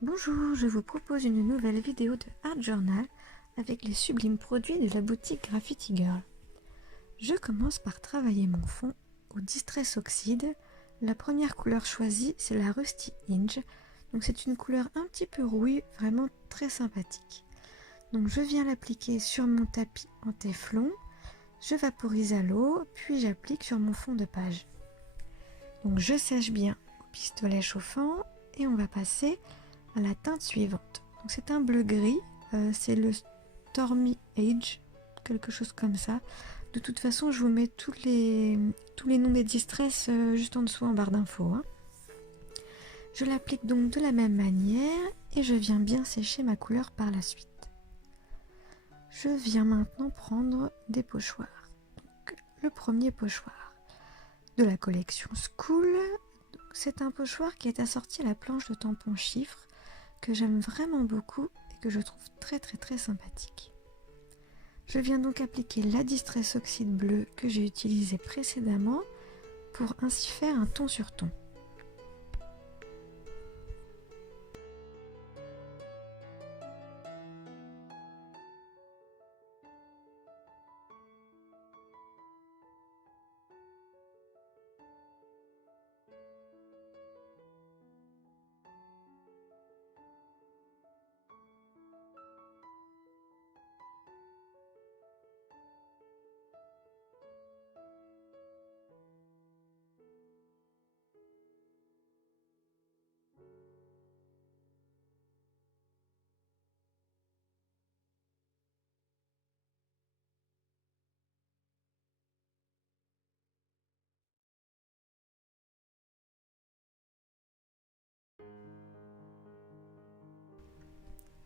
Bonjour, je vous propose une nouvelle vidéo de Art Journal avec les sublimes produits de la boutique Graffiti Girl. Je commence par travailler mon fond au Distress Oxide. La première couleur choisie, c'est la Rusty Hinge. Donc c'est une couleur un petit peu rouille, vraiment très sympathique. Donc je viens l'appliquer sur mon tapis en téflon, je vaporise à l'eau, puis j'applique sur mon fond de page. Donc je sèche bien au pistolet chauffant et on va passer à la teinte suivante. Donc c'est un bleu gris, c'est le Stormy Age, quelque chose comme ça. De toute façon, je vous mets tous les noms des distress juste en dessous en barre d'infos. Je l'applique donc de la même manière et je viens bien sécher ma couleur par la suite. Je viens maintenant prendre des pochoirs. Donc, le premier pochoir de la collection School, c'est un pochoir qui est assorti à la planche de tampons chiffres que j'aime vraiment beaucoup et que je trouve très sympathique. Je viens donc appliquer la Distress Oxide bleu que j'ai utilisé précédemment pour ainsi faire un ton sur ton.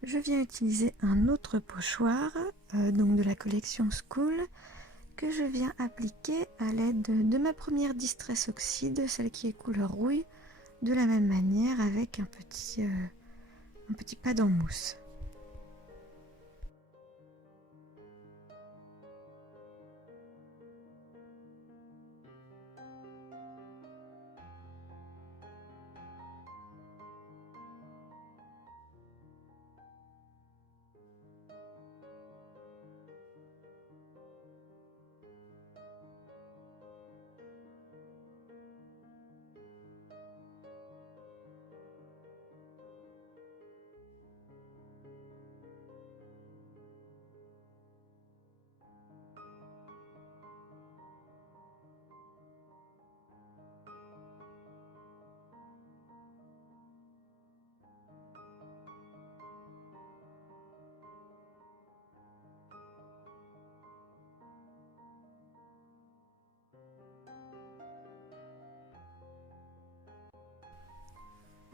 Je viens utiliser un autre pochoir, donc de la collection School, que je viens appliquer à l'aide de ma première Distress Oxide, celle qui est couleur rouille, de la même manière avec un petit pad en mousse.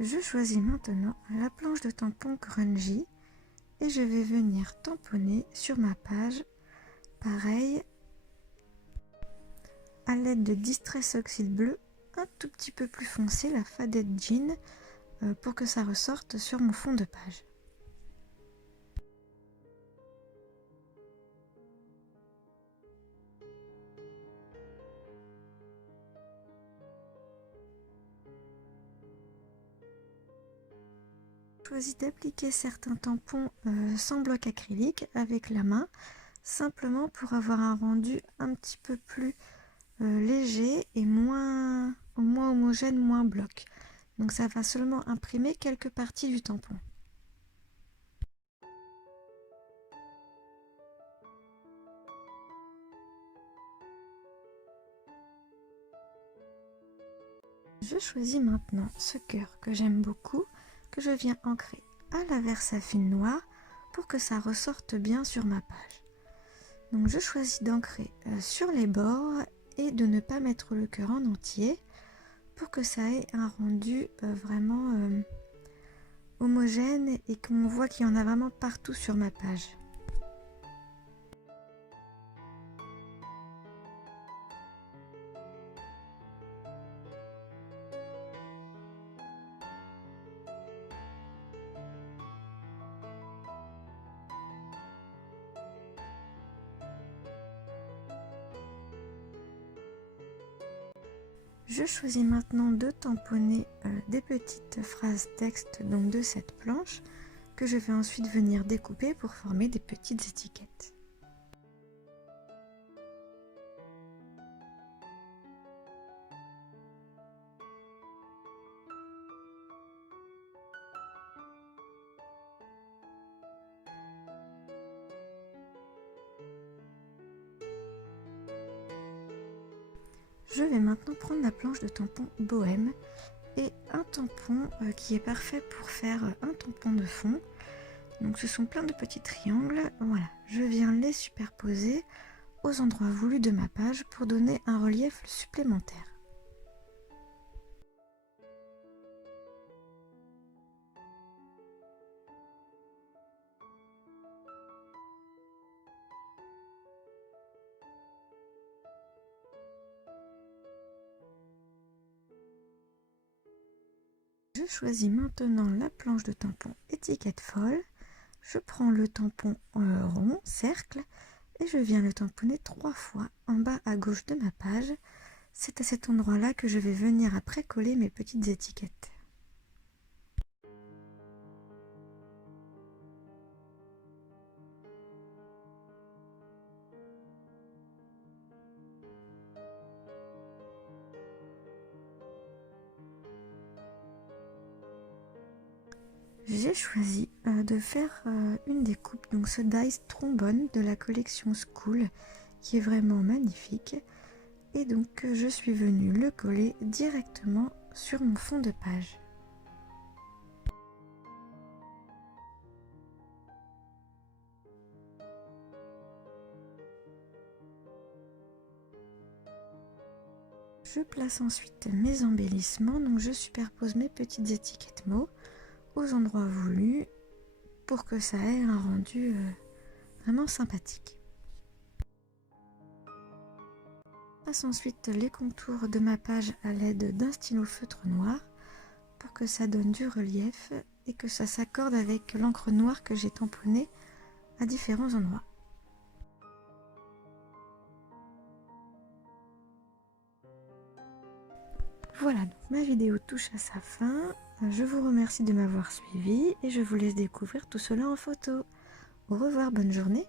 Je choisis maintenant la planche de tampon Grungy et je vais venir tamponner sur ma page, pareil, à l'aide de Distress Oxide bleu un tout petit peu plus foncé, la Faded Jean, pour que ça ressorte sur mon fond de page. Je choisis d'appliquer certains tampons sans bloc acrylique avec la main, simplement pour avoir un rendu un petit peu plus léger et moins homogène, moins bloc. Donc ça va seulement imprimer quelques parties du tampon. Je choisis maintenant ce cœur que j'aime beaucoup, que je viens ancrer à la Versafine noire pour que ça ressorte bien sur ma page. Donc je choisis d'ancrer sur les bords et de ne pas mettre le cœur en entier pour que ça ait un rendu vraiment homogène et qu'on voit qu'il y en a vraiment partout sur ma page. Je choisis maintenant de tamponner des petites phrases texte donc de cette planche que je vais ensuite venir découper pour former des petites étiquettes. Je vais maintenant prendre la planche de tampon Bohème et un tampon qui est parfait pour faire un tampon de fond. Donc ce sont plein de petits triangles. Voilà, je viens les superposer aux endroits voulus de ma page pour donner un relief supplémentaire. Je choisis maintenant la planche de tampon étiquette folle. Je prends le tampon rond, cercle, et je viens le tamponner 3 fois en bas à gauche de ma page. C'est à cet endroit-là que je vais venir après coller mes petites étiquettes. J'ai choisi de faire une découpe, donc ce dice trombone de la collection School, qui est vraiment magnifique. Et donc je suis venue le coller directement sur mon fond de page. Je place ensuite mes embellissements, donc je superpose mes petites étiquettes mots aux endroits voulus pour que ça ait un rendu vraiment sympathique. Je passe ensuite les contours de ma page à l'aide d'un stylo feutre noir pour que ça donne du relief et que ça s'accorde avec l'encre noire que j'ai tamponnée à différents endroits. Voilà, donc ma vidéo touche à sa fin. Je vous remercie de m'avoir suivi et je vous laisse découvrir tout cela en photo. Au revoir, bonne journée.